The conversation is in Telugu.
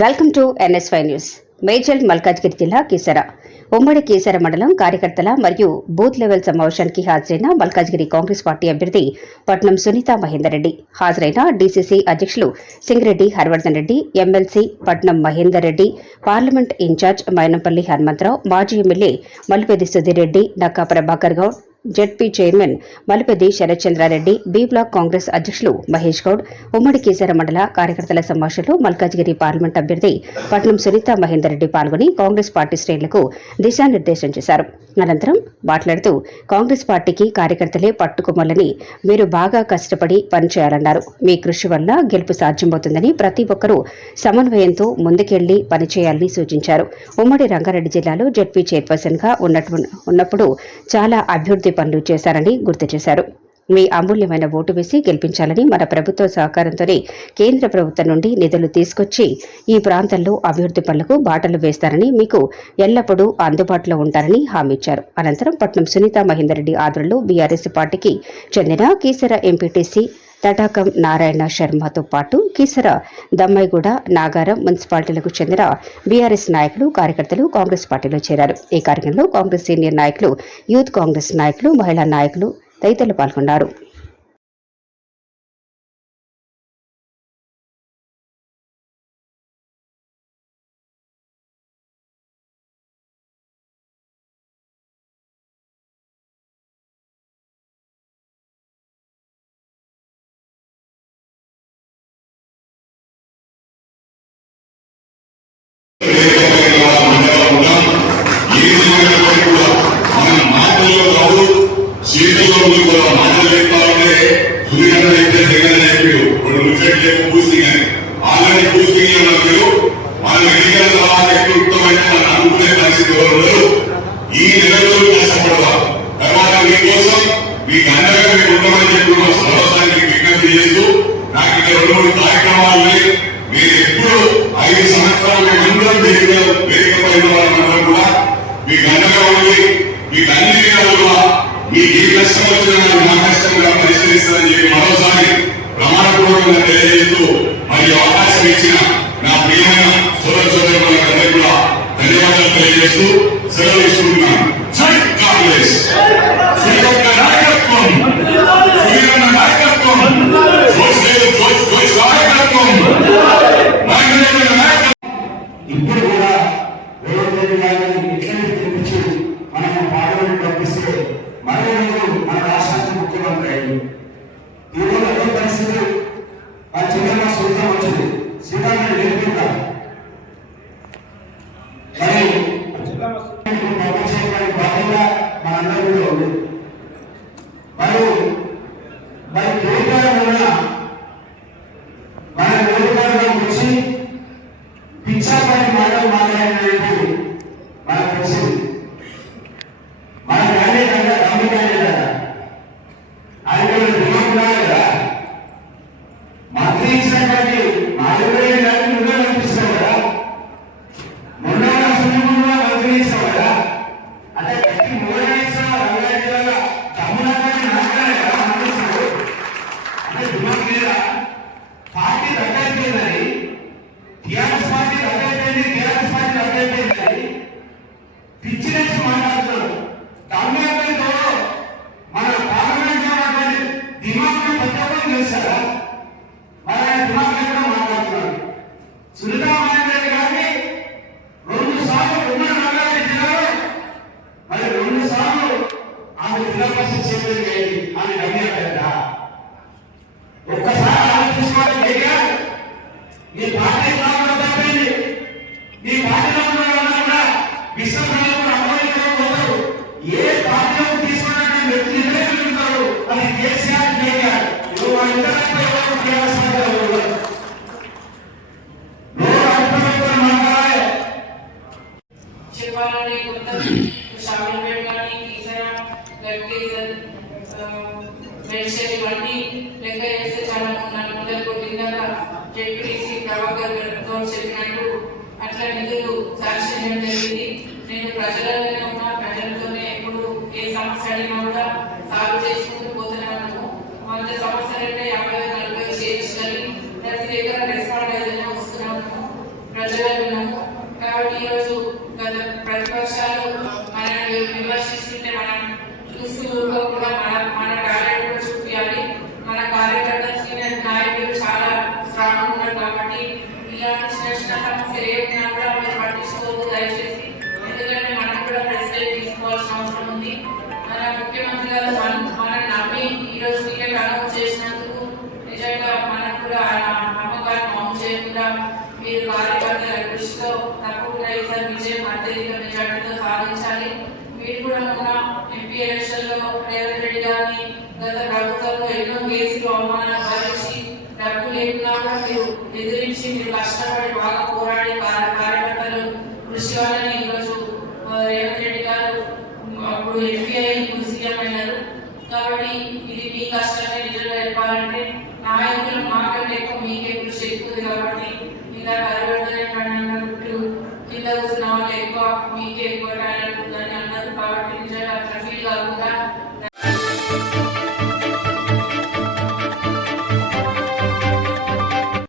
Welcome to NSY news. Medchal Malkajgiri జిల్లా కీసర. ఉమ్మడి కీసర మండలం కార్యకర్తల మరియు బూత్ లెవెల్ సమావేశానికి హాజరైన మల్కాజ్గిరి కాంగ్రెస్ పార్టీ అభ్యర్థి పట్నం సునీత మహేందర్ రెడ్డి హాజరైన డీసీసీ అధ్యక్షులు Singireddy Harvardhan Reddy MLC Patnam Mahender Reddy parliament incharge Mynampally Hanumantharao మాజీ MLA Mallipeddi Sudheer Reddy Nakka Prabhakar Goud ZP chairman Malupadi Sarathchandrareddy B block Congress అధ్యక్షులు మహేష్ గౌడ్ ఉమ్మడి కేసర మండల కార్యకర్తల సంభాషణలో మల్కాజ్గిరి పార్లమెంట్ అభ్యర్థి పట్నం సునీత మహేందర్ రెడ్డి పాల్గొని కాంగ్రెస్ పార్టీ శ్రేణులకు దిశానిర్దేశం చేశారు. అనంతరం మాట్లాడుతూ కాంగ్రెస్ పార్టీకి కార్యకర్తలే పట్టుకోమలని మీరు బాగా కష్టపడి పనిచేయాలన్నారు మీ కృషి వల్ల గెలుపు సాధ్యమవుతుందని ప్రతి ఒక్కరూ సమన్వయంతో ముందుకెళ్ళి పనిచేయాలని సూచించారు. ఉమ్మడి రంగారెడ్డి జిల్లాలో జెడ్పీ చైర్పర్సన్గా ఉన్నప్పుడు చాలా అభివృద్ధి పనులు చేశారని గుర్తు చేశారు. మీ అమూల్యమైన ఓటు వేసి గెలిపించాలని మన ప్రభుత్వ సహకారంతోనే కేంద్ర ప్రభుత్వం నుండి నిధులు తీసుకొచ్చి ఈ ప్రాంతంలో అభివృద్ధి పనులకు బాటలు వేస్తారని మీకు ఎల్లప్పుడూ అందుబాటులో ఉంటారని హామీ ఇచ్చారు. అనంతరం పట్నం సునీత మహేందర్ రెడ్డి ఆధ్వర్యంలో బీఆర్ఎస్ పార్టీకి చెందిన కీసర ఎంపీటీసీ తటాకం నారాయణ శర్మతో పాటు కీసర దమ్మైగూడ నాగారం మున్సిపాలిటీలకు చెందిన బీఆర్ఎస్ నాయకులు కార్యకర్తలు కాంగ్రెస్ పార్టీలో చేరారు. ఈ కార్యక్రమంలో కాంగ్రెస్ సీనియర్ నాయకులు యూత్ కాంగ్రెస్ నాయకులు మహిళా నాయకులు తదితరులు పాల్గొన్నారు. నాకు ఇక్కడ రెండు మూడు కార్యక్రమాలు ఉన్నాయి. మీరు ఎప్పుడు ఐదు సంవత్సరాలు మేమందరం వేదిక వేదిక వాళ్ళందరూ కూడా మీకు అండగా ఉండి మీకు అన్ని విధాలుగా మీకు ఏ కష్టం వచ్చినా నా కష్టంగా కూడా చెప్పి మరోసారి ప్రమాణపూర్వకంగా తెలియజేస్తూ మరి అవకాశం ఇచ్చిన నా ప్రియమైన సోదర సోదరులందరికీ కూడా ధన్యవాదాలు తెలియజేస్తూ సెలవు లేదు అయింది ఈరోజు అదే పరిస్థితి ఆ చిన్న సొంతం వచ్చింది. శ్రీరాముడు నేర్పిందా మరి కూడా ఉంది. మరి మరి వల్ల మన వచ్చి మాటలు మాట్లాడినట్టు మెడిసిన్ ఇవన్నీ లెక్క చేస్తే చాలా ఉన్నారు మొదలు కొట్టిందాక జెడ్పీసీ ప్రభాకర్ గౌడ్ చెప్పినట్టు అట్లా నిధులు శాంక్షన్ చేయడం జరిగింది. నేను ప్రజలలోనే ఉన్నాను. చేయడానికి మీరు కూడా మన ముఖ్యమంత్రి మన మన నమ్మి ఈరోజు మీరే నిజంగా మనకు కూడా ఆయన మీరు కార్యకర్తల కృషితో తప్పకుండా ఈసారి మీరు కూడా మొన్న ఎంపీ ఎలక్షన్లో రేవంత్ రెడ్డి ఎన్నో కేసు అప్పుడు ఎంపీ ఇప్పుడు సీఎం అయినారు కాబట్టి ఇది మీ కష్టాన్ని నిజం నేర్పాలంటే నాయకులు మాటలు లేక మీకే కృషి ఎక్కువ కాబట్టి ఇలా పరివర్తన కింద కూర్చున్న వాళ్ళు ఎక్కువ మీకే ఎక్కువ